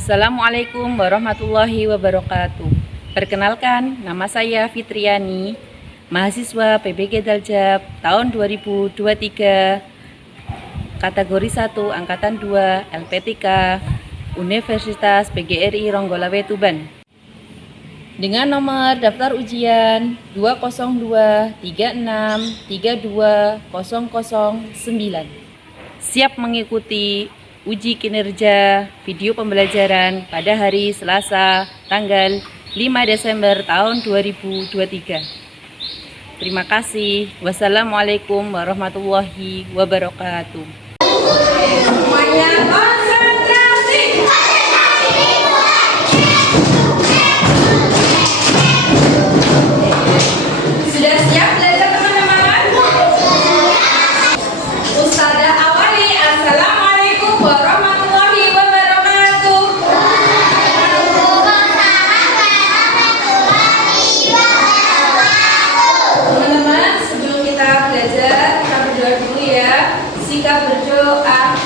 Assalamualaikum warahmatullahi wabarakatuh. Perkenalkan, nama saya Fitriani, mahasiswa PBG Daljab tahun 2023, kategori 1 Angkatan 2 LPTK Universitas PGRI Ronggolawe Tuban. Dengan nomor daftar ujian 20236320009. Siap mengikuti uji kinerja video pembelajaran pada hari Selasa tanggal 5 Desember tahun 2023. Terima kasih. Wassalamualaikum warahmatullahi wabarakatuh. Semuanya konsentrasi. Sudah siap belajar teman-teman? Ustazah awali. Assalamualaikum warahmatullahi wabarakatuh. Teman-teman, sebelum kita belajar, kita berdoa dulu ya. Sikap berdoa.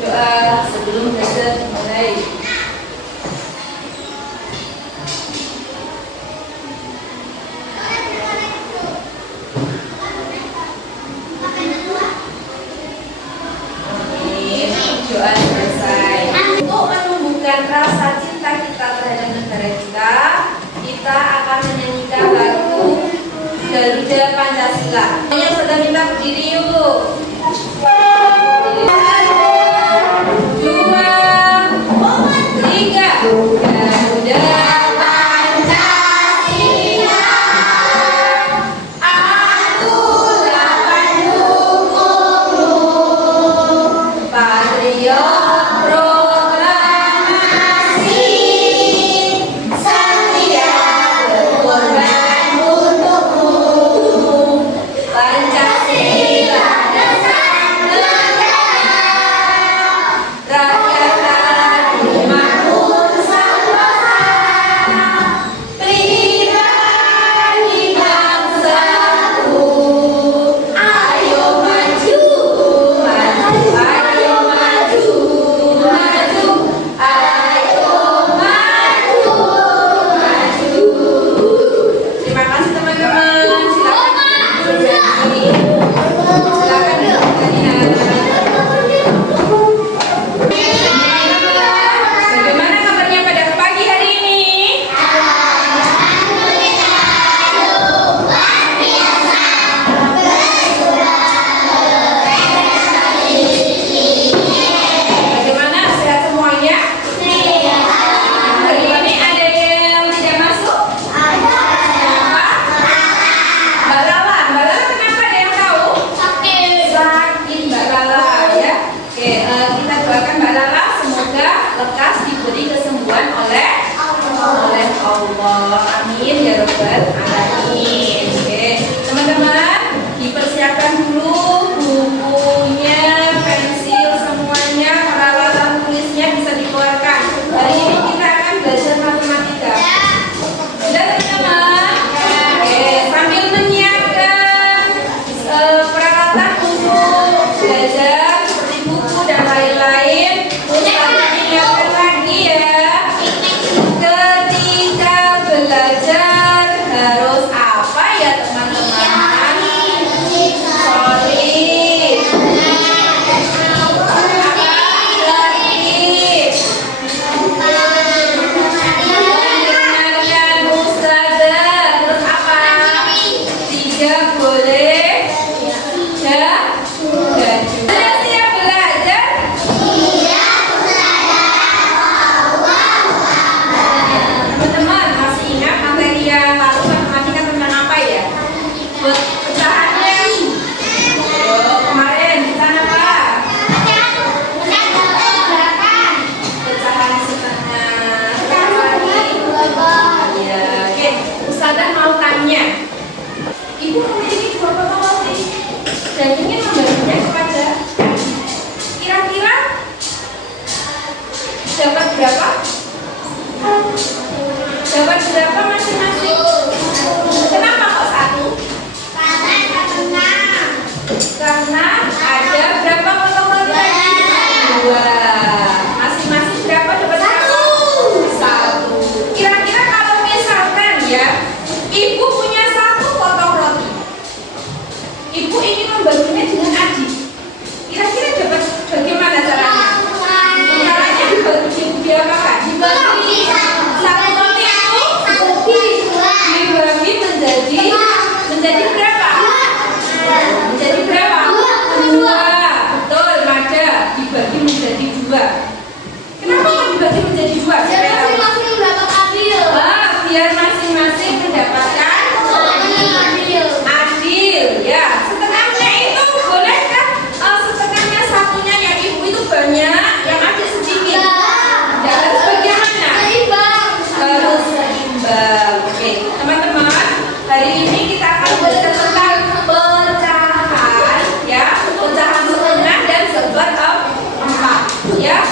Doa sebelum belajar dimulai. Doa selesai. Untuk menumbuhkan rasa cinta kita terhadap negara kita, kita akan menyanyikan lagu Garuda Pancasila. Yang sedang kita berdiri yuk. 1, 2, 3. Garuda Pancasila, akulah pendukungmu, patriot proklamasi, setia berkorban untukmu. Pancasila dasar negara, rakyat lagi makmur sentosa, pribadi bangsaku. Ayo maju, maju, ayo maju, maju, ayo maju, maju. Terima kasih teman-teman. Silakan berdiri. Silakan bagaimana kabarnya pada pagi hari ini? Bagaimana, sehat semuanya? Hari ini ada yang tidak masuk? Siapa? Mbak Lala. Mbak Lala kenapa, ada yang tahu? Sakit Mbak Lala ya. Oke, kita doakan Mbak Lala semoga lekas diberi kesembuhan oleh Allah. Amin ya robbal alamin. Oke, teman-teman, dipersiapkan dulu bukunya, pensil semuanya, peralatan tulisnya bisa dikeluarkan. Hari ini kita akan belajar matematika. Sudah teman-teman? Oke, sambil menyiapkan peralatan untuk belajar seperti buku dan lain-lain, Ustaz ingatkan lagi ya, ketika belajar harus apa ya teman-teman? Solid. Apa? Tertib. Mendengarkan ustazah. Terus apa? Tidak boleh gaduh. Sudah siap belajar? Teman-teman masih ingat materi yang lalu matematika tentang apa ya? Pecahannya. Kemarin pecahan apa? Pecahan setengah. Pecahan lagi. Ya, oke. Ustazah mau tanya. Ibu memiliki berapa roti dan ingin membaginya kepada kira-kira dapat berapa? Dapat berapa masing-masing? Kenapa kok satu? Karena ada berapa potong roti? 2. Masing-masing membaginya dengan adil. Kira-kira dapat bagaimana caranya? Caranya dibagi apa Kak? Dibagi satu roti itu dibagi menjadi berapa? Menjadi berapa? Dua. Betul, Mada. Dibagi menjadi dua. Kenapa kok dibagi menjadi dua? Biar masing-masing mendapatkan adil, ya. Setengahnya itu bolehkah? Setengahnya satunya yang ibu itu banyak, yang adil sedikit. Ya, harus bagaimana? Harus seimbang. Oke, teman-teman, hari ini kita akan belajar tentang pecahan, ya, pecahan setengah dan seperempat, ya.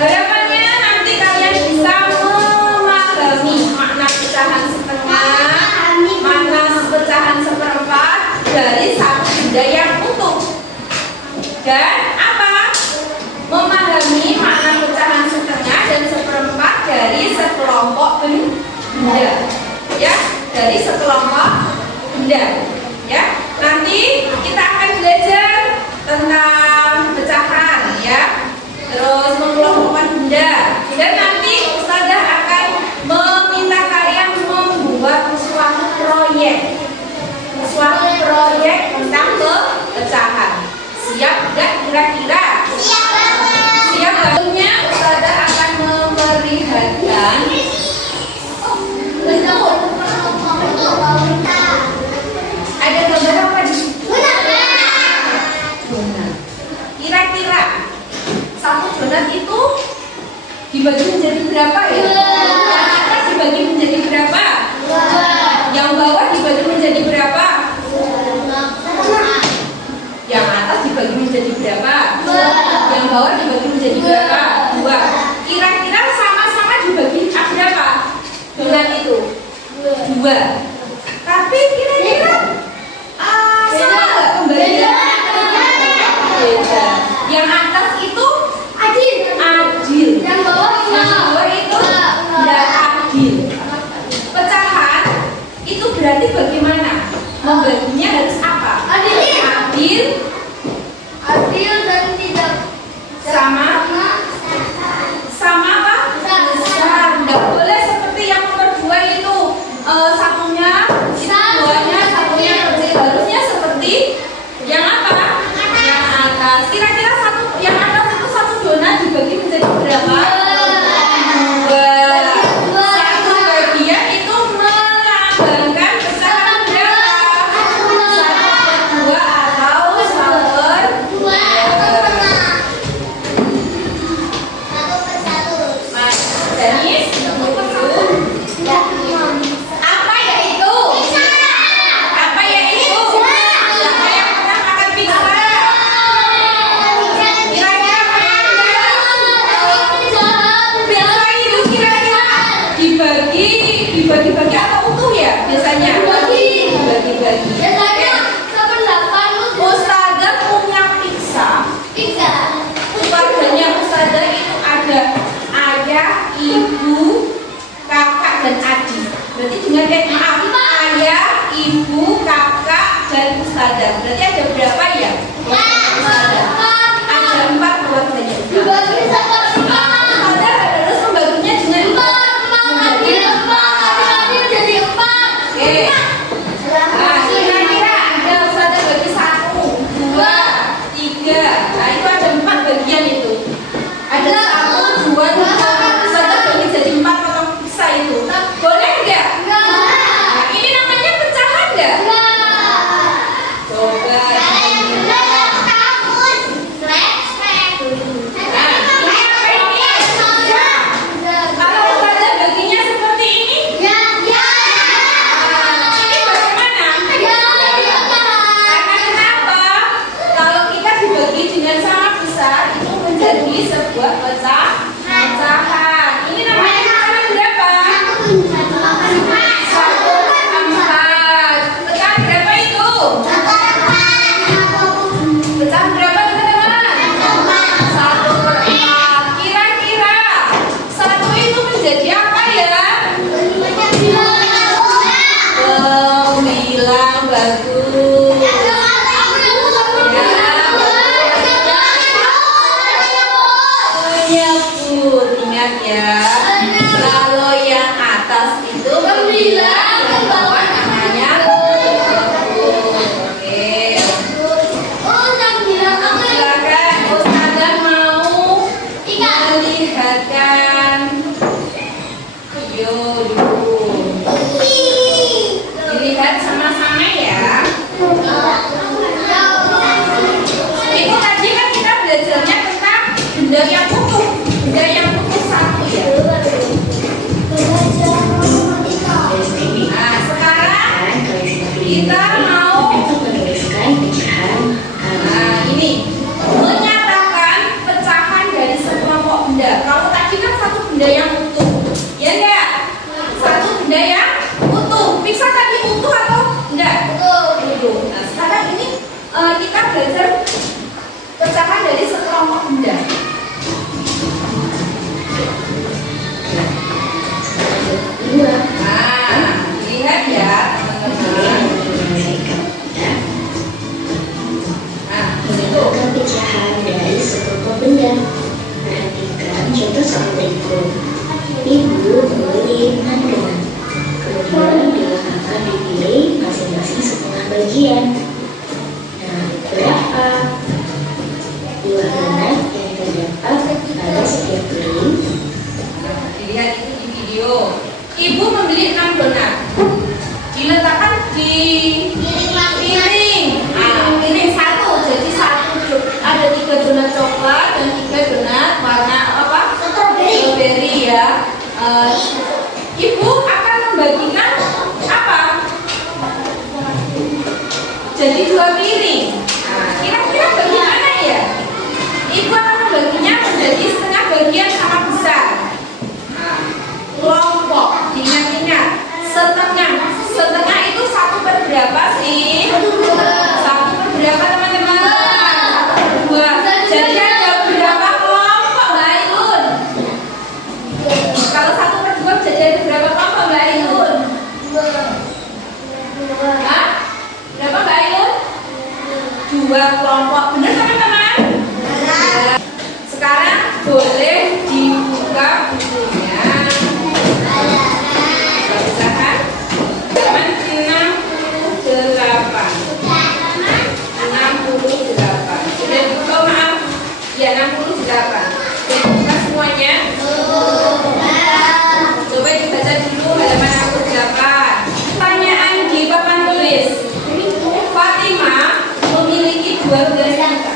Harapannya nanti kalian bisa memahami makna pecahan setengah, makna pecahan seperempat dari satu benda yang utuh. Dan apa? Memahami makna pecahan setengah dan seperempat dari sekelompok benda. Ya, dari sekelompok benda. Ya, nanti kita akan belajar tentang pecahan, ya. Terus mengelompokkan benda. Dan nanti Ustazah akan meminta kalian membuat suatu proyek tentang pecahan. Siap nggak kira-kira? Siap. Tentunya Ustazah akan memperlihatkan ada gambar apa di situ? Donat. Kira-kira satu donat itu dibagi menjadi berapa ya? Yang atas dibagi menjadi berapa? Yang bawah dibagi menjadi berapa? Yang atas dibagi menjadi berapa? Yang bawah dibagi menjadi berapa? Dua. Kira-kira sama-sama dibagi berapa? Donat itu? Dua. Tapi kira-kira sama nggak pembagian? Beda. Yang atas itu adil. Yang bawah itu tidak adil. Pecahan itu berarti bagaimana? Membaginya harus apa? Adil dan tidak sama apa? Besar. Tidak boleh seperti yang nomor 2 itu satunya donat yang berapa ada setiap piring. Nah, dilihat itu di video. Ibu membeli 6 donat. Diletakkan di piring. Nah, piring satu. Jadi ada 3 donat coklat dan 3 donat warna apa? Strawberry ya. Ibu akan membagikan apa? Jadi 2 piring. Nah, kira-kira bagaimana ya? Ibu akan membaginya menjadi setengah bagian sama besar. Nah, kelompok, diingat-ingat. Setengah itu 1/berapa sih? 1/berapa teman-teman? 1/2. Jadi ada berapa kelompok Mbak Ainun? Kalau 1/2 jadi ada berapa kelompok Mbak Ainun? Hah? Berapa Mbak Ainun? 2 kelompok. Benar teman-teman? Sekarang boleh dibuka bukunya. Bacakan halaman 68. 68. Sudah dibuka, maaf. Ya 68. Sudah dibuka semuanya. Coba dibaca dulu halaman 68. Pertanyaan di papan tulis. Fatimah memiliki 12 juta.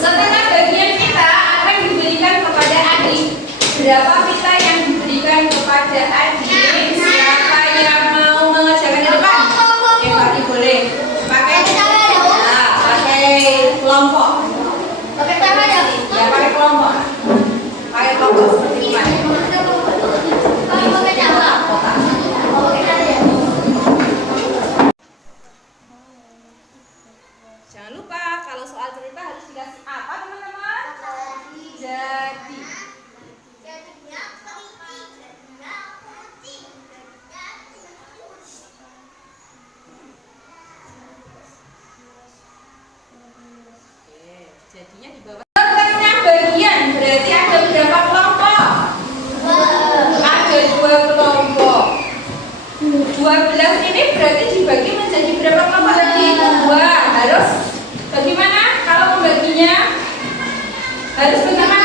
Setengah bagian kita akan diberikan kepada adik. Berapa kita yang diberikan kepada adik? Siapa yang mau mengerjakan di depan? Oke, Fati boleh. Pakai kelompok. Ya, pakai kelompok. Pakai kelompok seperti kemarin. Kotak. Jangan lupa kalau soal cerita harus dikasih apa teman-teman? Jadi. Oke, jadinya di bawah. Setengah bagian berarti ada berapa kelompok? Ada 2 kelompok. 12 ini berarti dibagi menjadi berapa kelompok tadi? 2. Harus bagaimana kalau membaginya? Harus bagaimana?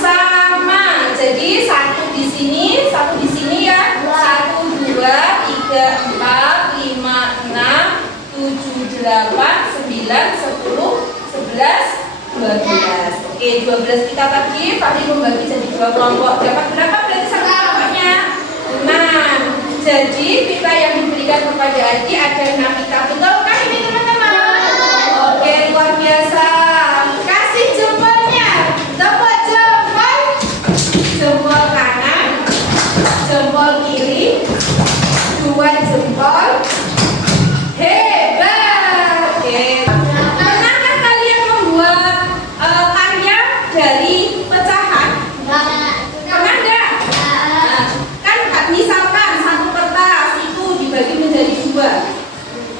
Sama. Jadi 1 di sini, 1 di sini ya. 1, 2, 3, 4, 5, 6, 7, 8, 9, 10, 11, 12. Oke, 12 kita bagi, Fahri membagi jadi 2 kelompok. Dapat berapa berarti satu kelompoknya? 6. Jadi pita yang diberikan kepada adik ada 6 pita. Betul kan ini teman-teman? Oke, luar biasa. Kasih jempolnya. Tepuk jempol. Jempol kanan, jempol kiri, 2 jempol. Hebat. Oke. Pernahkah kalian membuat karya dari pecahan? Pernah enggak? Kan misalkan satu kertas itu dibagi menjadi 2,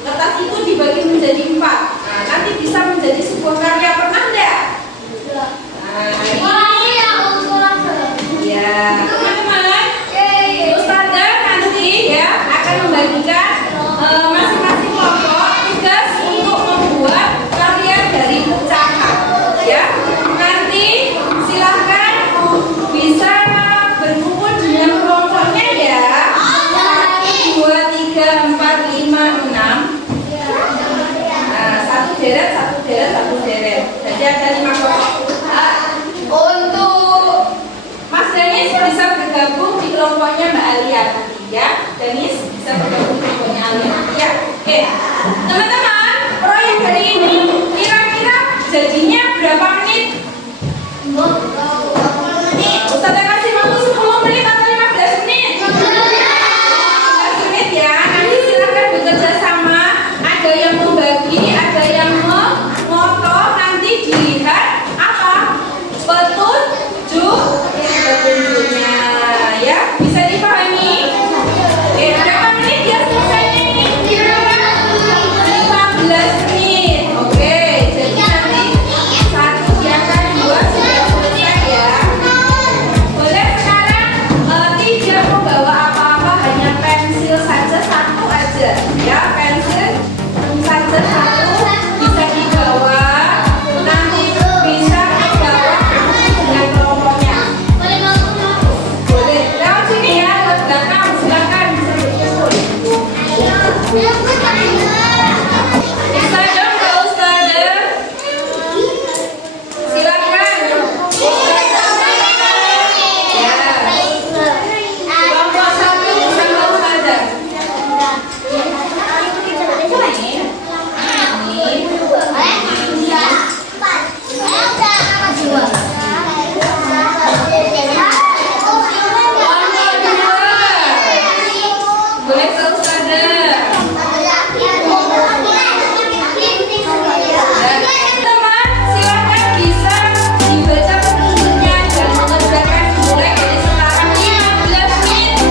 kertas itu dibagi menjadi 4. Nah, nanti bisa menjadi sebuah karya. Pernah enggak? Ya, teman-teman, Ustazah nanti ya akan membagikan masing-masing kelompok tugas untuk membuat karya dari pecahan. Ya, nanti silahkan bisa berkumpul dengan kelompoknya ya. 1, 2, 3, 4, 5, 6. Nah, satu deret, satu deret, satu deret. Jadi ada 5 kelompok. Untuk Mas Danis bisa bergabung di kelompoknya Mbak Alia nanti ya. Danis bisa bergabung di kelompoknya Alia nanti ya. Oke, teman-teman, proyek hari ini kira-kira jadinya berapa menit? 20 menit. Ustazah kasih waktu 10 menit atau 15 menit? 15 menit ya. Nanti silakan bekerja sama. Ada yang membagi, ada yang memoto. Nanti dilihat apa? Petunjuknya ya. Bisa dipahami? Oke, berapa menit ya selesainya ini? 15 menit. Oke, jadi nanti 1 diangkat 2 sudah selesai ya. Boleh sekarang tidak membawa apa-apa, hanya pensil saja 1 aja ya. Pensil saja 1. Bisa dong Kak Ustazah? Silakan. Ya. Kelompok 1 bersama Ustazah. Boleh ke Ustazah. Teman, silakan bisa dibaca petunjuknya dan mengerjakan mulai dari sekarang 15 menit.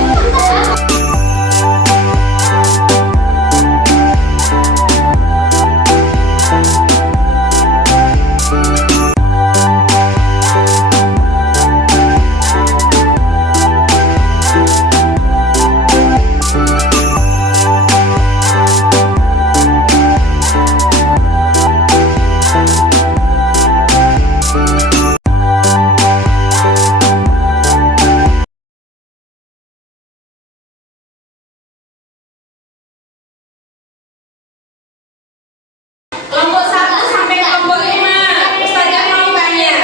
Kelompok 1 sampai kelompok 5. Ustazah mau tanya.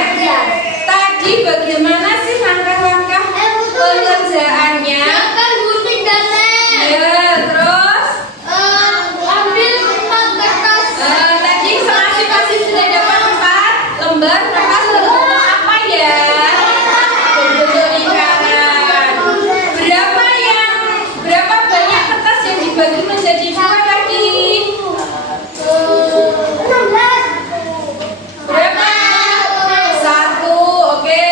Tadi bagaimana sih langkah-langkah pengerjaannya? Ya, terus tadi pasti sudah dapat 4 lembar kertas berbentuk apa ya? Berbentuk lingkaran. Berapa banyak kertas yang dibagi menjadi 2 tadi? Berapa? 1. Oke.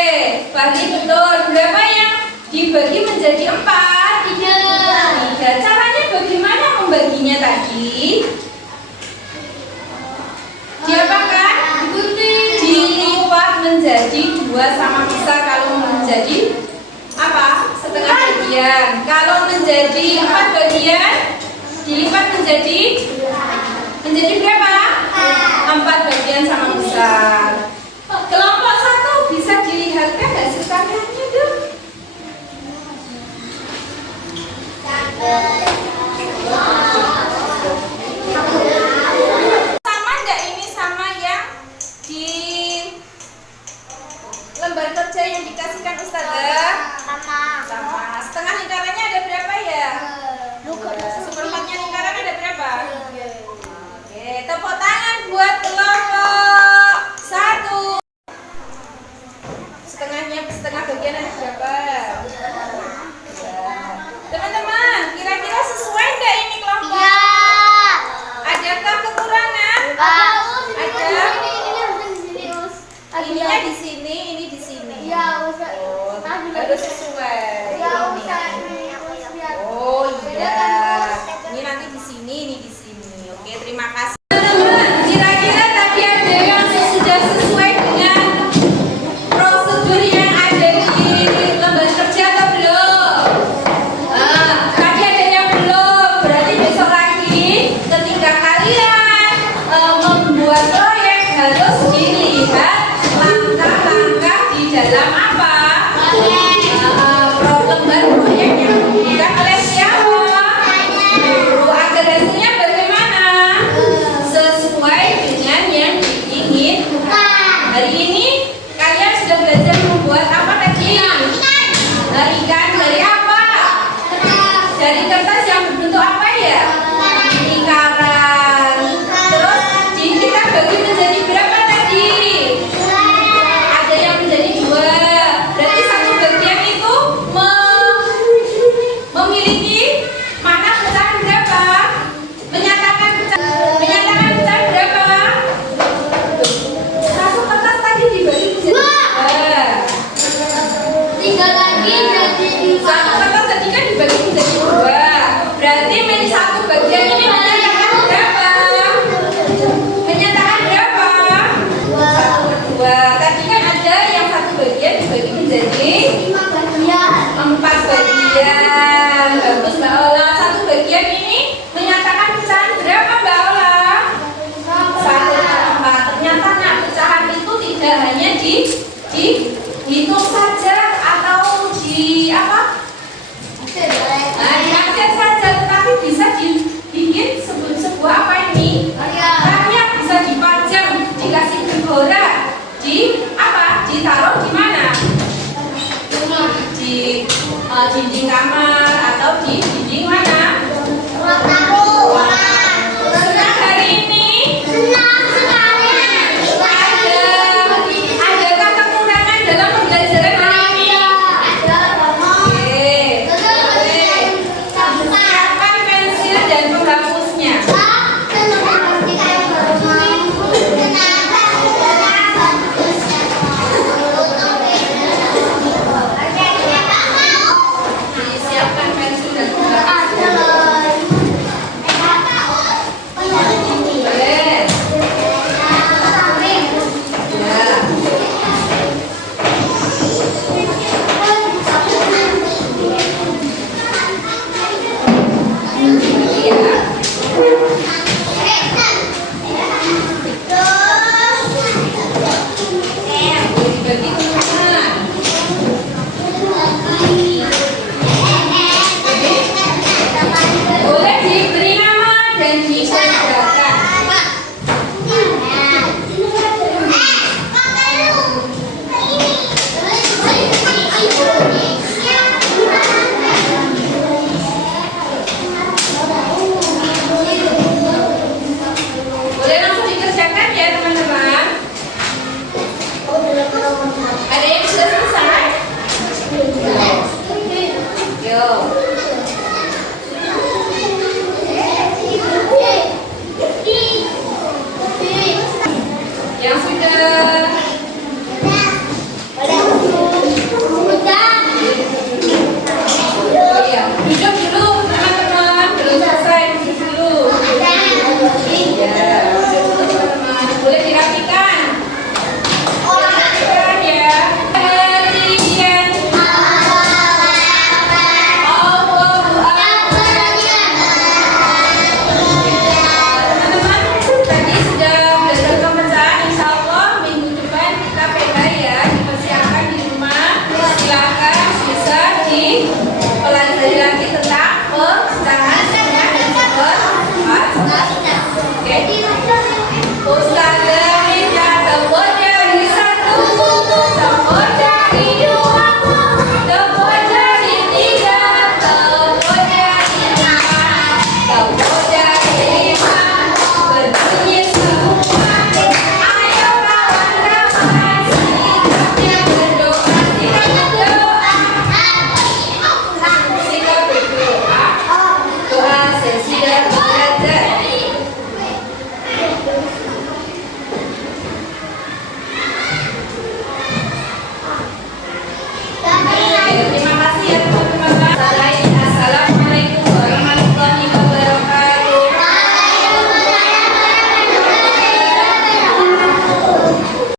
Fahri betul. Berapa yang dibagi menjadi 4? 3. Caranya bagaimana membaginya tadi? Diapakan? Dilipat menjadi 2 sama bisa. Kalau menjadi apa? Setengah bagian. Kalau menjadi 4 bagian, dilipat menjadi berapa? 4 bagian sama besar. Kelompok 1 bisa dilihatkan nggak sih karyanya tuh? Sama nggak ini sama yang di lembar kerja yang dikasihkan Ustazah? Sama. Setengah lingkarannya ada berapa ya? Seperempatnya lingkaran ada berapa? Oke, tepuk tangan buat kelompok 1. Setengah bagian ada berapa? Teman-teman, kira-kira sesuai nggak ini kelompok? Adakah kekurangan? Ada. Ininya di sini, ini di sini. Oh, harus sesuai. Oh iya. Ini nanti di sini, ini di sini. Oke, terima kasih.